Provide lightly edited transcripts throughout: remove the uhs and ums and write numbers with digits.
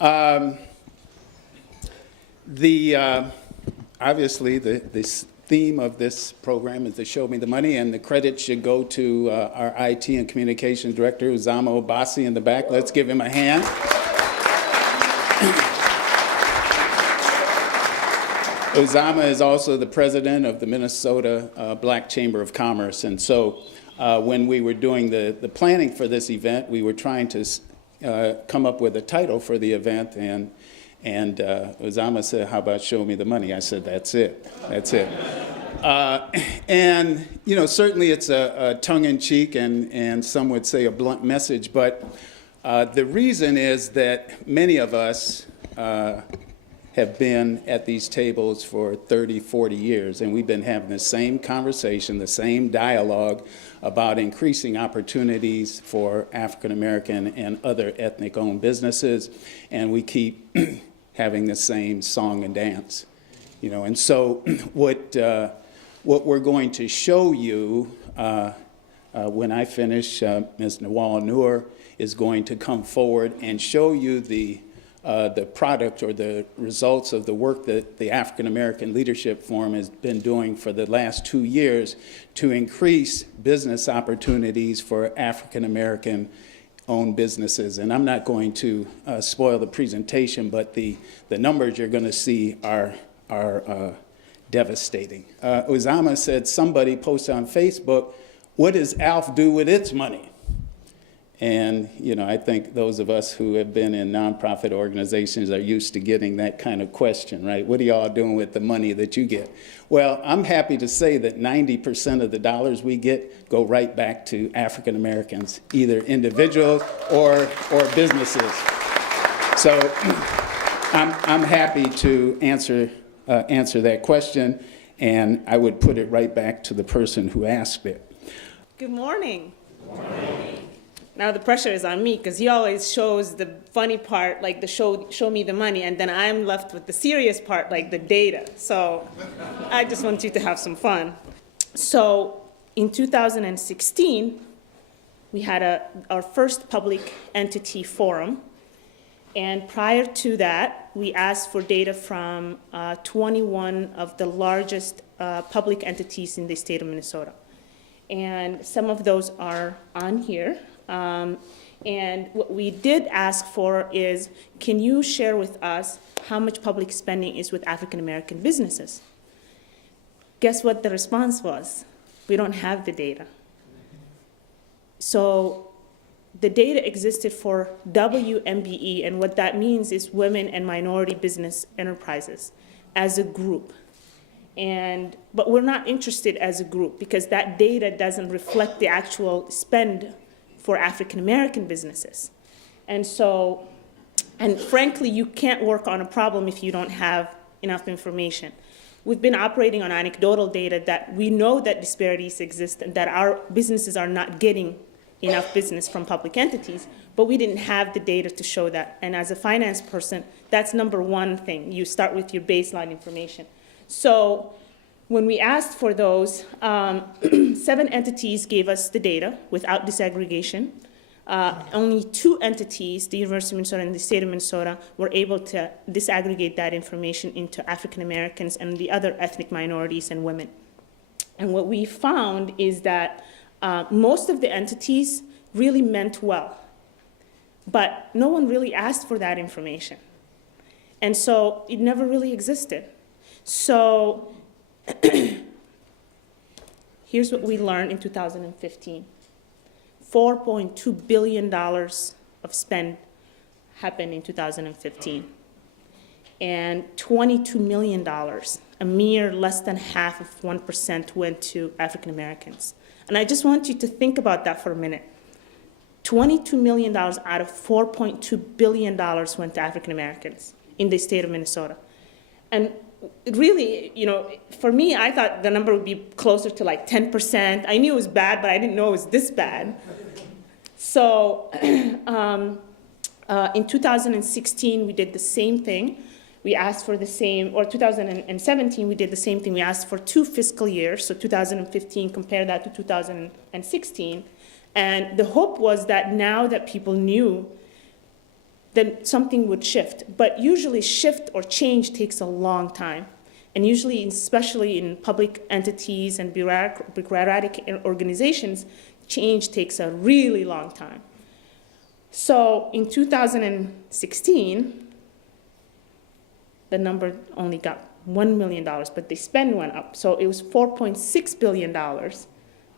Um, Obviously, this theme of this program is to show me the money, and the credit should go to our IT and Communications Director, Uzama Obasi, in the back. Let's give him a hand. Uzama is also the president of the Minnesota Black Chamber of Commerce, and so when we were doing the planning for this event, we were trying to come up with a title for the event, and Uzama said, "How about Show Me the Money?" I said, "That's it. That's it." And, you know, certainly it's a tongue-in-cheek and some would say a blunt message, but the reason is that many of us have been at these tables for 30, 40 years, and we've been having the same conversation, the same dialogue about increasing opportunities for African American and other ethnic-owned businesses, and we keep having the same song and dance, you know. And so what we're going to show you when I finish, Ms. Nawal Noor is going to come forward and show you the product or the results of the work that the African American Leadership Forum has been doing for the last 2 years to increase business opportunities for African American owned businesses. And I'm not going to spoil the presentation, but the numbers you're going to see are devastating. Uzama said, somebody posted on Facebook, "What does AALF do with its money?" And, you know, I think those of us who have been in nonprofit organizations are used to getting that kind of question, right? What are y'all doing with the money that you get? Well, I'm happy to say that 90% of the dollars we get go right back to African Americans, either individuals or businesses. So I'm happy to answer that question, and I would put it right back to the person who asked it. Good morning. Good morning. Now the pressure is on me because he always shows the funny part, like the show me the money, and then I'm left with the serious part, like the data. So I just want you to have some fun. So in 2016, we had our first public entity forum. And prior to that, we asked for data from 21 of the largest public entities in the state of Minnesota. And some of those are on here. And what we did ask for is, can you share with us how much public spending is with African American businesses? Guess what the response was? We don't have the data. So the data existed for WMBE, and what that means is women and minority business enterprises as a group. But we're not interested as a group because that data doesn't reflect the actual spend for African American businesses. And frankly, you can't work on a problem if you don't have enough information. We've been operating on anecdotal data that we know that disparities exist and that our businesses are not getting enough business from public entities, but we didn't have the data to show that. And as a finance person, that's number one thing. You start with your baseline information. So when we asked for those, 7 entities gave us the data without disaggregation. Only 2 entities, the University of Minnesota and the state of Minnesota, were able to disaggregate that information into African Americans and the other ethnic minorities and women. And what we found is that most of the entities really meant well, but no one really asked for that information. And so it never really existed. So here's what we learned in 2015. $4.2 billion of spend happened in 2015. And $22 million, a mere less than half of 1%, went to African Americans. And I just want you to think about that for a minute. $22 million out of $4.2 billion went to African Americans in the state of Minnesota. And it really, you know, for me, I thought the number would be closer to like 10%. I knew it was bad, but I didn't know it was this bad. So in 2016, we did the same thing. We asked for the same, or 2017, we did the same thing. We asked for 2 fiscal years, so 2015, compare that to 2016. And the hope was that now that people knew then something would shift. But usually shift or change takes a long time. And usually, especially in public entities and bureaucratic organizations, change takes a really long time. So in 2016, the number only got $1 million, but the spend went up. So it was $4.6 billion,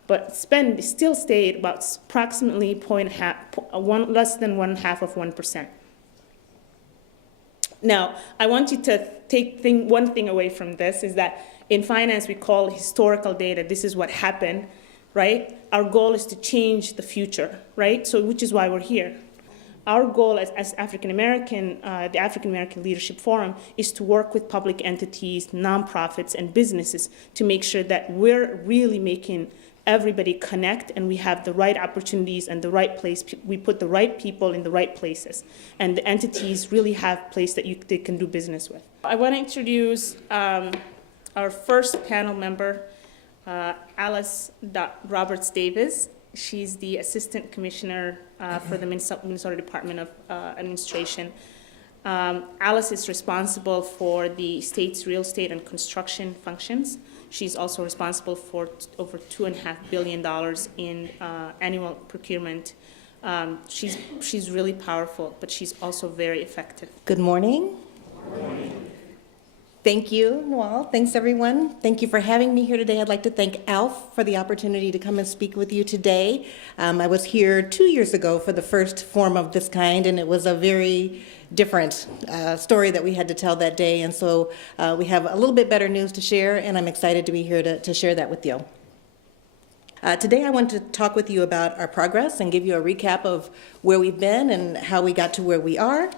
but spend still stayed about approximately less than 1/2 of 1%. Now, I want you to take one thing away from this is that in finance we call historical data. This is what happened, right? Our goal is to change the future, right? So, which is why we're here. Our goal as African American, the African American Leadership Forum, is to work with public entities, nonprofits, and businesses to make sure that we're really making everybody connect and we have the right opportunities and the right place. We put the right people in the right places, and the entities really have place that they can do business with. I want to introduce our first panel member, Alice Roberts Davis. She's the Assistant Commissioner for the Minnesota Department of Administration. Alice is responsible for the state's real estate and construction functions. She's also responsible for over $2.5 billion in annual procurement. She's really powerful, but she's also very effective. Good morning. Good morning. Thank you, Noel. Thanks, everyone. Thank you for having me here today. I'd like to thank AALF for the opportunity to come and speak with you today. I was here 2 years ago for the first forum of this kind, and it was a very different story that we had to tell that day. And so we have a little bit better news to share, and I'm excited to be here to share that with you. Today I want to talk with you about our progress and give you a recap of where we've been and how we got to where we are.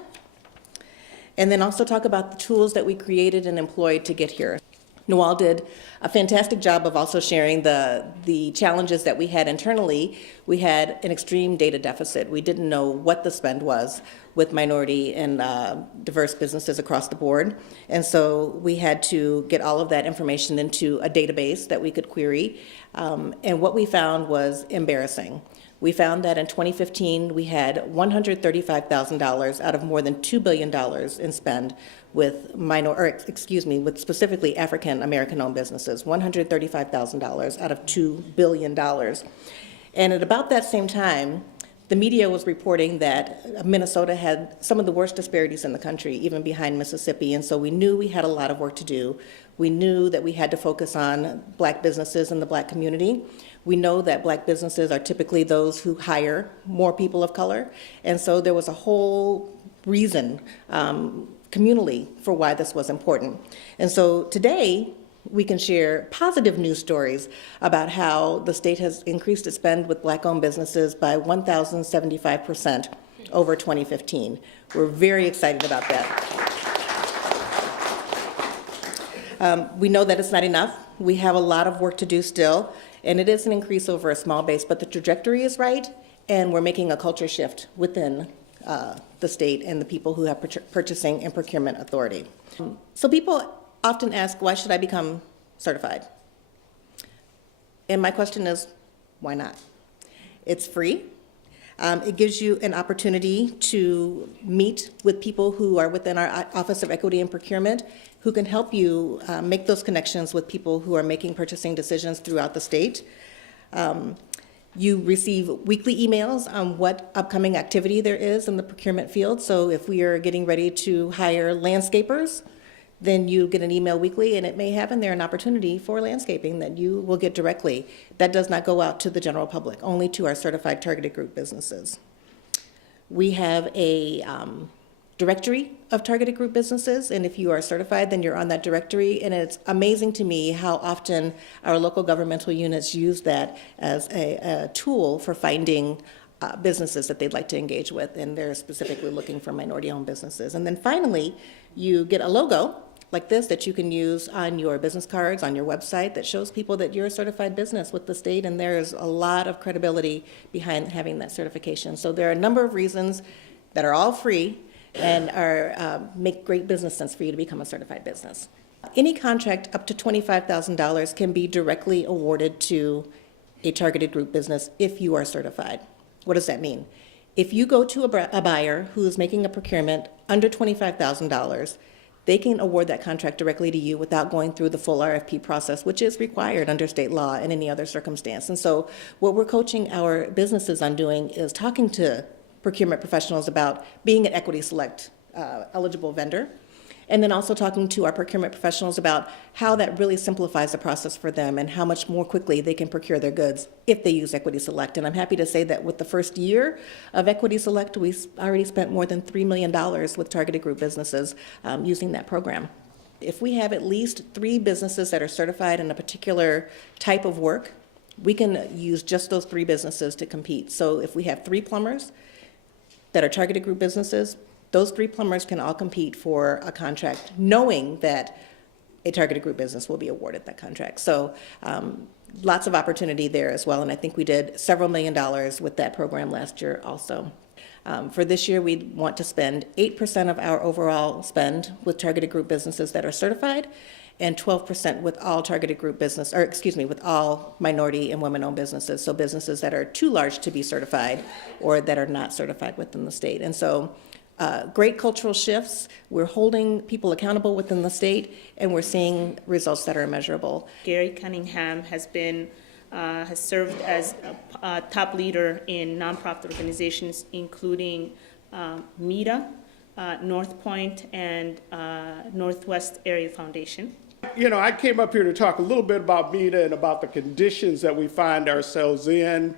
And then also talk about the tools that we created and employed to get here. Noel did a fantastic job of also sharing the challenges that we had internally. We had an extreme data deficit. We didn't know what the spend was with minority and diverse businesses across the board. And so we had to get all of that information into a database that we could query. And what we found was embarrassing. We found that in 2015, we had $135,000 out of more than $2 billion in spend with with specifically African American-owned businesses, $135,000 out of $2 billion. And at about that same time, the media was reporting that Minnesota had some of the worst disparities in the country, even behind Mississippi, and so we knew we had a lot of work to do. We knew that we had to focus on Black businesses and the Black community. We know that Black businesses are typically those who hire more people of color, and so there was a whole reason communally for why this was important. And so today, we can share positive news stories about how the state has increased its spend with Black-owned businesses by 1,075% over 2015. We're very excited about that. We know that it's not enough. We have a lot of work to do still, and it is an increase over a small base, but the trajectory is right, and we're making a culture shift within the state and the people who have purchasing and procurement authority. So people often ask, why should I become certified? And my question is, why not? It's free. It gives you an opportunity to meet with people who are within our Office of Equity and Procurement who can help you make those connections with people who are making purchasing decisions throughout the state. You receive weekly emails on what upcoming activity there is in the procurement field. So if we are getting ready to hire landscapers, then you get an email weekly, and it may have in there an opportunity for landscaping that you will get directly. That does not go out to the general public, only to our certified targeted group businesses. We have a directory of targeted group businesses, and if you are certified, then you're on that directory, and it's amazing to me how often our local governmental units use that as a tool for finding businesses that they'd like to engage with, and they're specifically looking for minority-owned businesses. And then finally, you get a logo like this that you can use on your business cards, on your website, that shows people that you're a certified business with the state, and there's a lot of credibility behind having that certification. So there are a number of reasons that are all free and make great business sense for you to become a certified business. Any contract up to $25,000 can be directly awarded to a targeted group business if you are certified. What does that mean? If you go to a buyer who is making a procurement under $25,000, they can award that contract directly to you without going through the full RFP process, which is required under state law and any other circumstance. And so what we're coaching our businesses on doing is talking to procurement professionals about being an Equity Select eligible vendor, and then also talking to our procurement professionals about how that really simplifies the process for them and how much more quickly they can procure their goods if they use Equity Select. And I'm happy to say that with the first year of Equity Select, we already spent more than $3 million with targeted group businesses using that program. If we have at least 3 businesses that are certified in a particular type of work, we can use just those 3 businesses to compete. So if we have 3 plumbers that are targeted group businesses, those 3 plumbers can all compete for a contract, knowing that a targeted group business will be awarded that contract. So lots of opportunity there as well, and I think we did several $1 million with that program last year also. For this year, we want to spend 8% of our overall spend with targeted group businesses that are certified, and 12% with all targeted group business, or excuse me, with all minority and women-owned businesses, so businesses that are too large to be certified or that are not certified within the state. And so great cultural shifts. We're holding people accountable within the state, and we're seeing results that are measurable. Gary Cunningham has served as a top leader in nonprofit organizations, including MEDA, North Point, and Northwest Area Foundation. You know, I came up here to talk a little bit about MEDA and about the conditions that we find ourselves in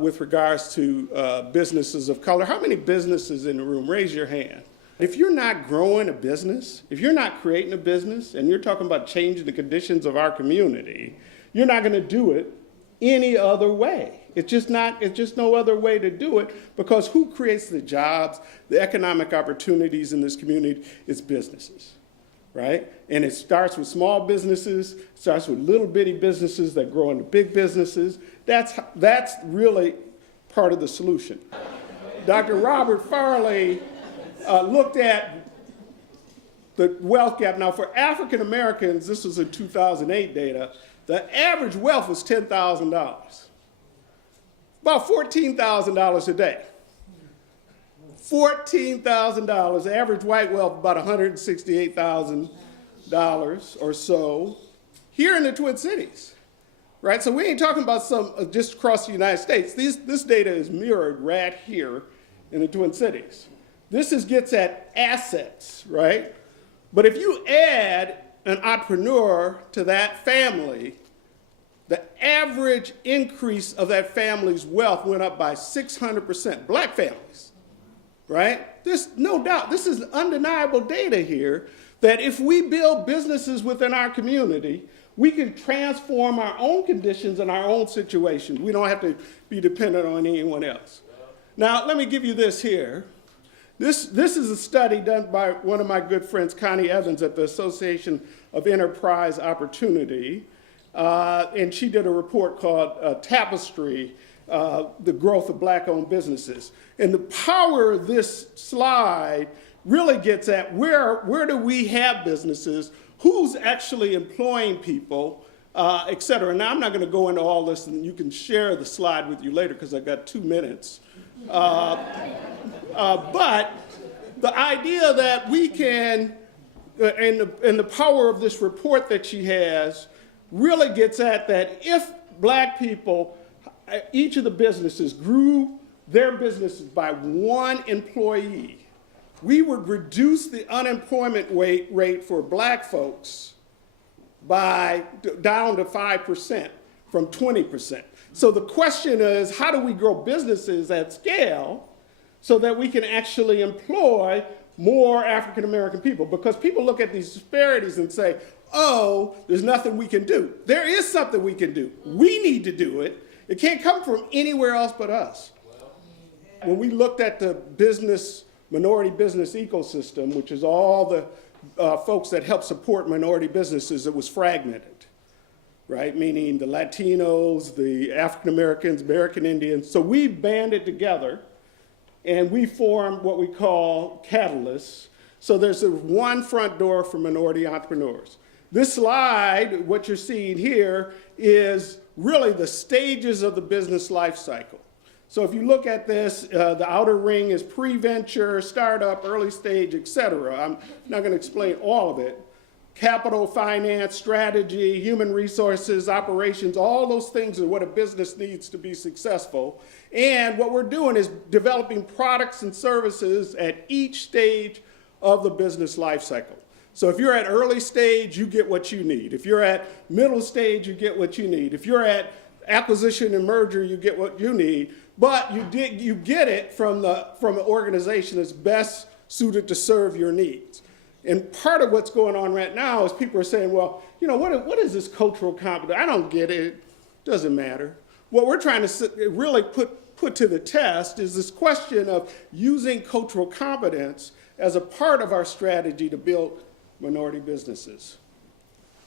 with regards to businesses of color. How many businesses in the room? Raise your hand. If you're not growing a business, if you're not creating a business, and you're talking about changing the conditions of our community, you're not going to do it any other way. It's just no other way to do it, because who creates the jobs, the economic opportunities in this community? It's businesses, right? And it starts with small businesses, starts with little bitty businesses that grow into big businesses. That's really part of the solution. Dr. Robert Farley looked at the wealth gap. Now, for African Americans, this was in 2008 data, the average wealth was $10,000, about $14,000 a day. $14,000, average white wealth about $168,000 or so here in the Twin Cities, right? So we ain't talking about some just across the United States. This data is mirrored right here in the Twin Cities. This gets at assets, right? But if you add an entrepreneur to that family, the average increase of that family's wealth went up by 600%. Black families, right? There's no doubt, this is undeniable data here, that if we build businesses within our community, we can transform our own conditions and our own situations. We don't have to be dependent on anyone else. Now, let me give you this here. This is a study done by one of my good friends, Connie Evans, at the Association of Enterprise Opportunity. And she did a report called Tapestry, the Growth of Black-Owned Businesses. And the power of this slide really gets at where do we have businesses, who's actually employing people, et cetera. Now, I'm not going to go into all this, and you can share the slide with you later because I've got 2 minutes. But the idea that we can, and the power of this report that she has, really gets at that if black people, each of the businesses grew their businesses by 1 employee, we would reduce the unemployment rate for black folks by down to 5% from 20%. So the question is, how do we grow businesses at scale so that we can actually employ more African American people? Because people look at these disparities and say, oh, there's nothing we can do. There is something we can do. We need to do it. It can't come from anywhere else but us. When we looked at the minority business ecosystem, which is all the folks that help support minority businesses, it was fragmented, right? Meaning the Latinos, the African Americans, American Indians. So we banded together and we formed what we call catalysts. So there's one front door for minority entrepreneurs. This slide, what you're seeing here, is really the stages of the business life cycle. So if you look at this, the outer ring is pre-venture, startup, early stage, et cetera. I'm not going to explain all of it. Capital, finance, strategy, human resources, operations, all those things are what a business needs to be successful. And what we're doing is developing products and services at each stage of the business life cycle. So if you're at early stage, you get what you need. If you're at middle stage, you get what you need. If you're at acquisition and merger, you get what you need. But you get it from an organization that's best suited to serve your needs. And part of what's going on right now is people are saying, well, you know, what is this cultural competence? I don't get it. It doesn't matter. What we're trying to really put to the test is this question of using cultural competence as a part of our strategy to build minority businesses.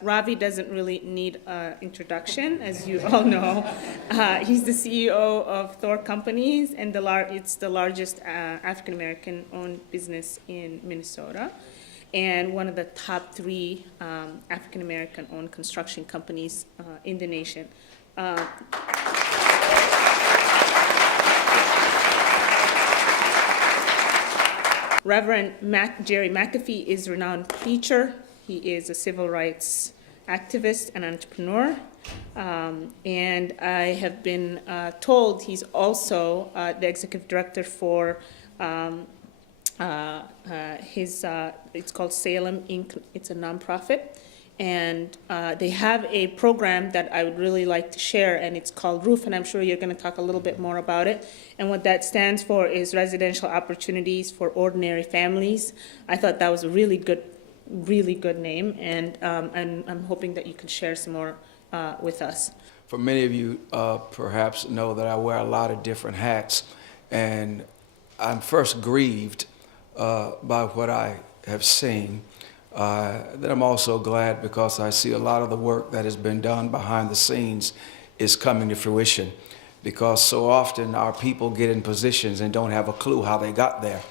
Ravi doesn't really need an introduction, as you all know. He's the CEO of Thor Companies, and it's the largest African-American owned business in Minnesota, and one of the top 3 African-American owned construction companies in the nation. Reverend Jerry McAfee is a renowned preacher. He is a civil rights activist and entrepreneur. And I have been told he's also the executive director for it's called Salem Inc. It's a nonprofit. And they have a program that I would really like to share, and it's called ROOF, and I'm sure you're going to talk a little bit more about it. And what that stands for is Residential Opportunities for Ordinary Families. I thought that was a really good name, and I'm hoping that you can share some more with us. For many of you perhaps know that I wear a lot of different hats, and I'm first grieved by what I have seen. Then I'm also glad because I see a lot of the work that has been done behind the scenes is coming to fruition, because so often our people get in positions and don't have a clue how they got there.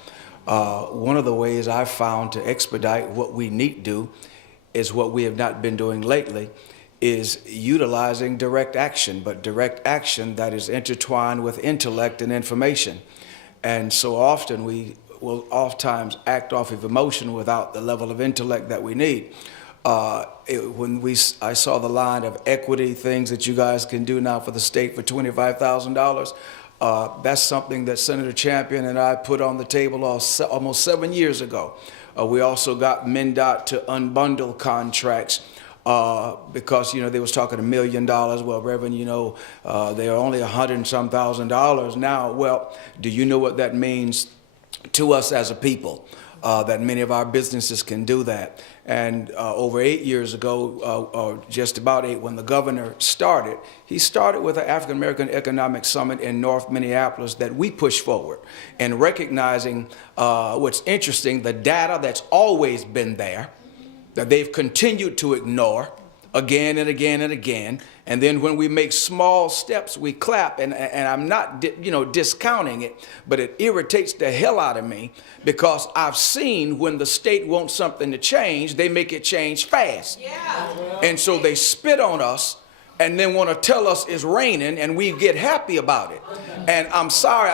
One of the ways I've found to expedite what we need to do is what we have not been doing lately, is utilizing direct action, but direct action that is intertwined with intellect and information. And so often we will oftentimes act off of emotion without the level of intellect that we need. I saw the line of equity things that you guys can do now for the state for $25,000. That's something that Senator Champion and I put on the table almost 7 years ago. We also got MnDOT to unbundle contracts because, they was talking $1 million. Well, Reverend, they are only $100 and some thousand now. Well, do you know what that means to us as a people? That many of our businesses can do that. And over 8 years ago, or just about 8, when the governor started, he started with an African American Economic Summit in North Minneapolis that we pushed forward. And recognizing what's interesting, the data that's always been there, that they've continued to ignore again and again and again. And then when we make small steps, we clap. And I'm not discounting it, but it irritates the hell out of me, because I've seen when the state wants something to change, they make it change fast. Yeah. And so they spit on us and then want to tell us it's raining, and we get happy about it. And I'm sorry,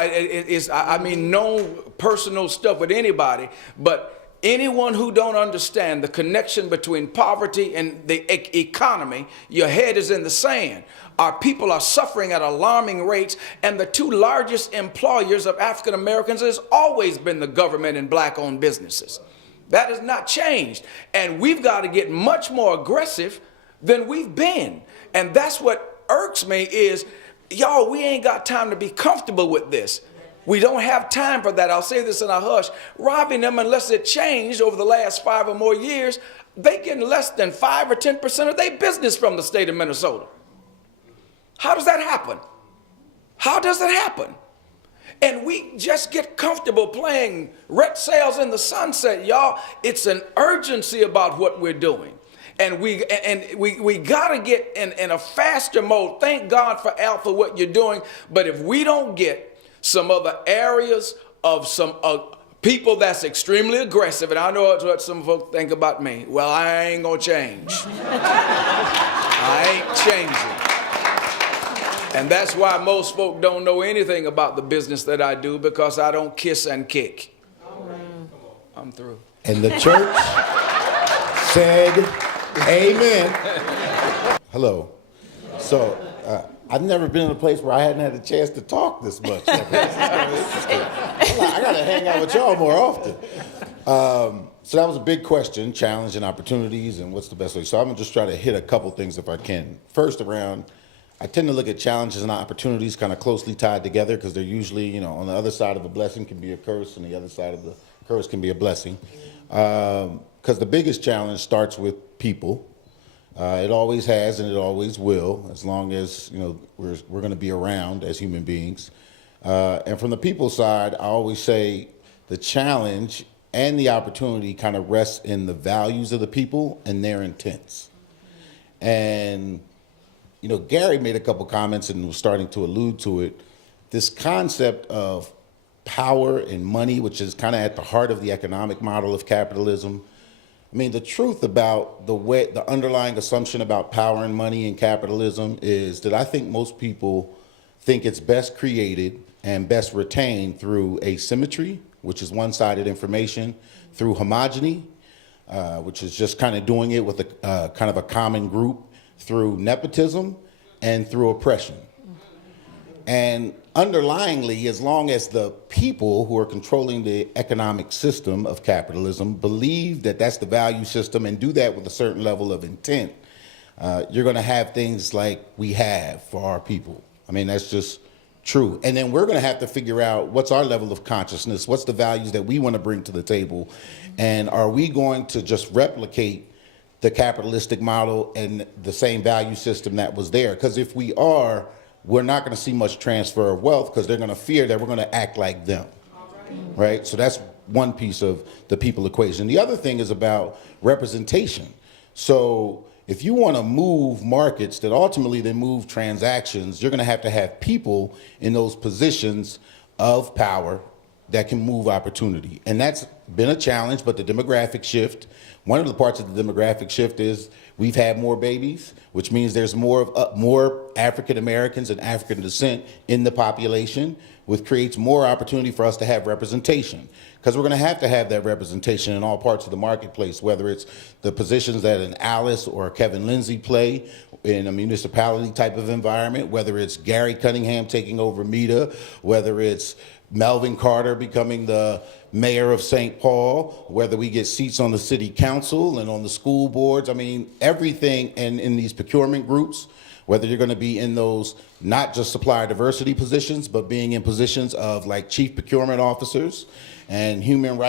I mean no personal stuff with anybody, but anyone who don't understand the connection between poverty and the economy, your head is in the sand. Our people are suffering at alarming rates, and the 2 largest employers of African Americans has always been the government and black-owned businesses. That has not changed, and we've got to get much more aggressive than we've been. And that's what irks me is, y'all, we ain't got time to be comfortable with this. We don't have time for that. I'll say this in a hush. Robbing them, unless it changed over the last 5 or more years, they get less than 5 or 10% of their business from the state of Minnesota. How does that happen? How does it happen? And we just get comfortable playing red sails in the sunset, y'all. It's an urgency about what we're doing. And we got to get in a faster mode. Thank God for Al for what you're doing. But if we don't get some other areas of some people that's extremely aggressive, and I know what some folks think about me. Well, I ain't gonna change. I ain't changing. And that's why most folk don't know anything about the business that I do, because I don't kiss and kick. I'm through. And the church said, amen. Hello. So, I've never been in a place where I hadn't had a chance to talk this much. I got to hang out with y'all more often. So that was a big question, challenge and opportunities, and what's the best way. So I'm going to just try to hit a couple things if I can. First, I tend to look at challenges and opportunities kind of closely tied together, because they're usually, on the other side of a blessing can be a curse, and the other side of the curse can be a blessing. Because the biggest challenge starts with people. It always has, and it always will, as long as we're going to be around as human beings. And from the people side, I always say the challenge and the opportunity kind of rests in the values of the people and their intents. And Gary made a couple comments and was starting to allude to it. This concept of power and money, which is kind of at the heart of the economic model of capitalism. I mean, the truth about the underlying assumption about power and money in capitalism is that I think most people think it's best created and best retained through asymmetry, which is one-sided information, through homogeny, which is just kind of doing it with a kind of a common group, through nepotism, and through oppression. And underlyingly, as long as the people who are controlling the economic system of capitalism believe that that's the value system and do that with a certain level of intent, you're going to have things like we have for our people. I mean, that's just true. And then we're going to have to figure out what's our level of consciousness, what's the values that we want to bring to the table, and are we going to just replicate the capitalistic model and the same value system that was there? Because if we are, we're not going to see much transfer of wealth, because they're going to fear that we're going to act like them, right? So that's one piece of the people equation. The other thing is about representation. So if you want to move markets that ultimately then move transactions, you're going to have people in those positions of power that can move opportunity. And that's been a challenge, but the demographic shift, one of the parts of the demographic shift is we've had more babies, which means there's more African Americans and African descent in the population, which creates more opportunity for us to have representation. Because we're going to have that representation in all parts of the marketplace, whether it's the positions that an Alice or a Kevin Lindsay play in a municipality type of environment, whether it's Gary Cunningham taking over META, whether it's Melvin Carter becoming the mayor of St. Paul, whether we get seats on the city council and on the school boards. I mean, everything, and in these procurement groups, whether you're going to be in those not just supplier diversity positions, but being in positions of like chief procurement officers and human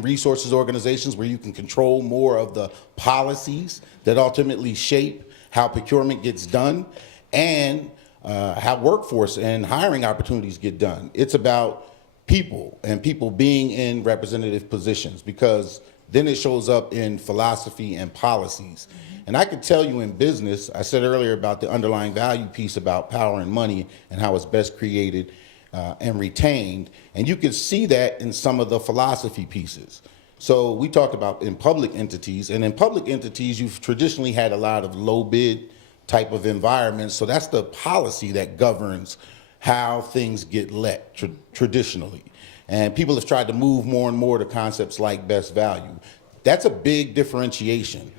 resources organizations, where you can control more of the policies that ultimately shape how procurement gets done and how workforce and hiring opportunities get done. It's about people and people being in representative positions, because then it shows up in philosophy and policies. And I could tell you in business, I said earlier about the underlying value piece about power and money and how it's best created and retained. And you can see that in some of the philosophy pieces. So we talked about in public entities, and in public entities, you've traditionally had a lot of low bid type of environments. So that's the policy that governs how things get let traditionally. And people have tried to move more and more to concepts like best value. That's a big differentiation.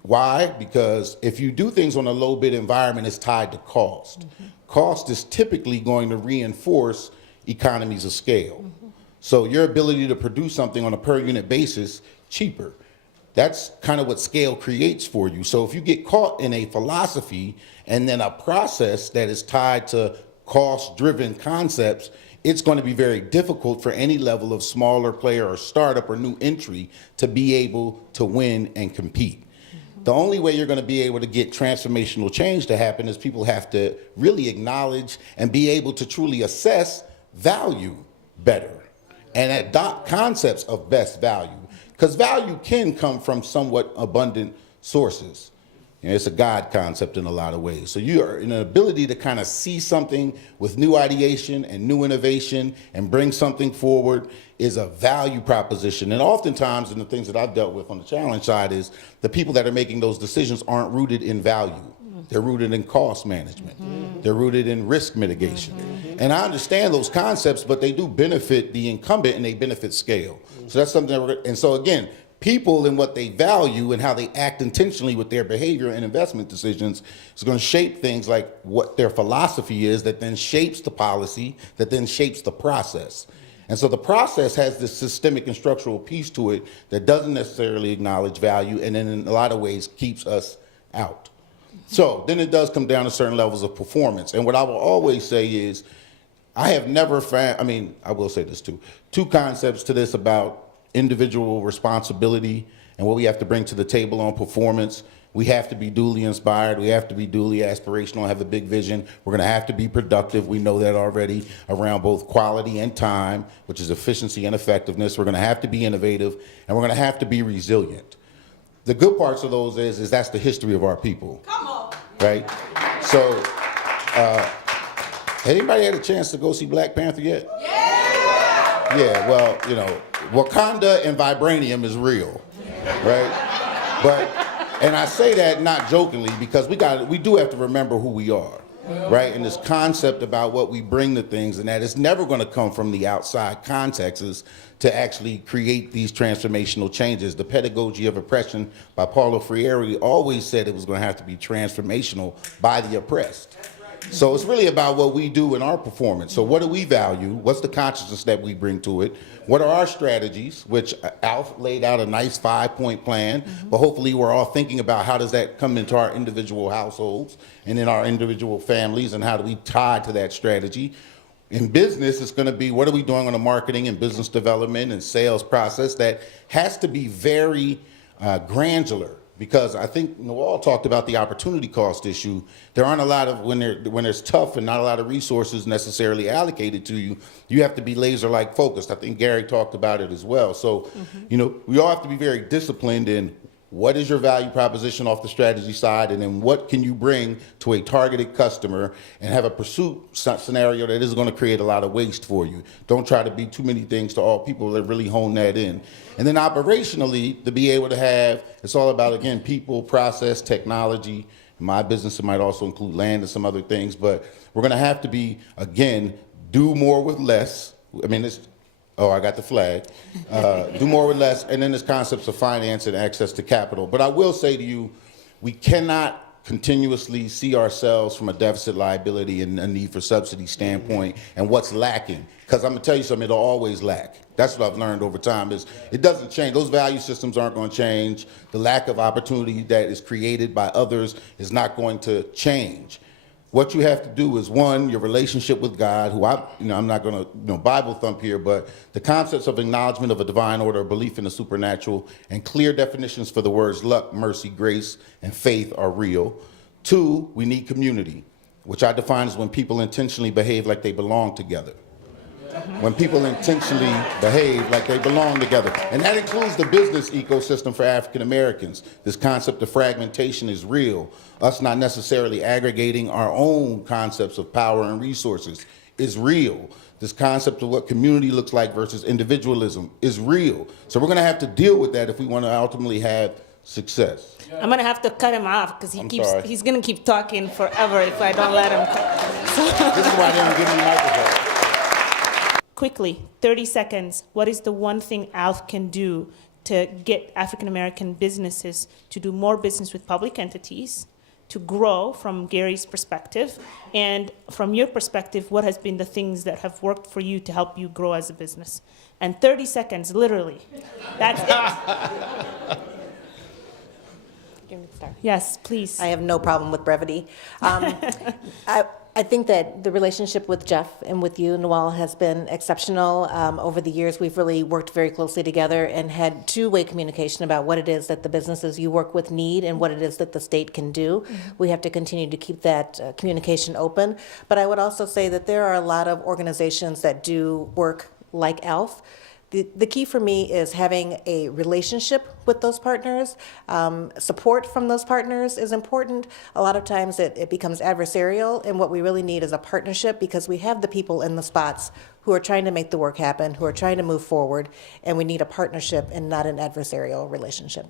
Why? Because if you do things on a low bid environment, it's tied to cost. Mm-hmm. Cost is typically going to reinforce economies of scale. Mm-hmm. So your ability to produce something on a per unit basis cheaper. That's kind of what scale creates for you. So if you get caught in a philosophy and then a process that is tied to cost-driven concepts, it's going to be very difficult for any level of smaller player or startup or new entry to be able to win and compete. Mm-hmm. The only way you're going to be able to get transformational change to happen is people have to really acknowledge and be able to truly assess value better and adopt concepts of best value. Because value can come from somewhat abundant sources. It's a God concept in a lot of ways. So you are in an ability to kind of see something with new ideation and new innovation and bring something forward is a value proposition. And oftentimes, in the things that I've dealt with on the challenge side, is the people that are making those decisions aren't rooted in value. Mm-hmm. They're rooted in cost management. They're rooted in risk mitigation. And I understand those concepts, but they do benefit the incumbent and they benefit scale. So that's something and so again, people and what they value and how they act intentionally with their behavior and investment decisions is going to shape things like what their philosophy is that then shapes the policy, that then shapes the process. And so the process has this systemic and structural piece to it that doesn't necessarily acknowledge value and then in a lot of ways keeps us out. So then it does come down to certain levels of performance. And what I will always say is, I have never found, I will say this too, two concepts to this about individual responsibility and what we have to bring to the table on performance. We have to be duly inspired. We have to be duly aspirational, have a big vision. We're going to have to be productive. We know that already around both quality and time, which is efficiency and effectiveness. We're going to have to be innovative, and we're going to have to be resilient. The good parts of those is that's the history of our people. Come on. Right? So, anybody had a chance to go see Black Panther yet? Yeah! Yeah, well, you know, Wakanda and vibranium is real, right? But, and I say that not jokingly because we do have to remember who we are, right? And this concept about what we bring to things and that it's never going to come from the outside contexts to actually create these transformational changes. The Pedagogy of Oppression by Paulo Freire always said it was going to have to be transformational by the oppressed. So it's really about what we do in our performance. So what do we value? What's the consciousness that we bring to it? What are our strategies? Which AALF laid out a nice 5-point plan, but hopefully we're all thinking about how does that come into our individual households and in our individual families and how do we tie to that strategy? In business, it's going to be what are we doing on the marketing and business development and sales process that has to be very granular. Because I think Noel talked about the opportunity cost issue. There aren't a lot of, when there's tough and not a lot of resources necessarily allocated to you, you have to be laser-like focused. I think Gary talked about it as well. So, you know, we all have to be very disciplined in what is your value proposition off the strategy side, and then what can you bring to a targeted customer and have a pursuit scenario that is going to create a lot of waste for you. Don't try to be too many things to all people that really hone that in. And then operationally, to be able to have, it's all about, again, people, process, technology. In my business, it might also include land and some other things, but we're going to have to be, again, do more with less. I mean, I got the flag. Do more with less, and then there's concepts of finance and access to capital. But I will say to you, we cannot continuously see ourselves from a deficit liability and a need for subsidy standpoint and what's lacking. Because I'm going to tell you something, it'll always lack. That's what I've learned over time is it doesn't change. Those value systems aren't going to change. The lack of opportunity that is created by others is not going to change. What you have to do is, one, your relationship with God, who I'm not going to Bible thump here, but the concepts of acknowledgement of a divine order, belief in the supernatural, and clear definitions for the words luck, mercy, grace, and faith are real. Two, we need community, which I define as when people intentionally behave like they belong together. When people intentionally behave like they belong together. And that includes the business ecosystem for African Americans. This concept of fragmentation is real. Us not necessarily aggregating our own concepts of power and resources is real. This concept of what community looks like versus individualism is real. So we're going to have to deal with that if we want to ultimately have success. I'm gonna have to cut him off because he's gonna keep talking forever if I don't let him. This is why they don't give me the microphone. Quickly, 30 seconds. What is the one thing AALF can do to get African American businesses to do more business with public entities, to grow from Gary's perspective, and from your perspective, what has been the things that have worked for you to help you grow as a business? And 30 seconds, literally. That's it. Yes, please. I have no problem with brevity. I think that the relationship with Jeff and with you, Noel, has been exceptional. Over the years, we've really worked very closely together and had two-way communication about what it is that the businesses you work with need and what it is that the state can do. We have to continue to keep that communication open. But I would also say that there are a lot of organizations that do work like AALF. The key for me is having a relationship with those partners. Support from those partners is important. A lot of times it becomes adversarial, and what we really need is a partnership because we have the people in the spots who are trying to make the work happen, who are trying to move forward, and we need a partnership and not an adversarial relationship.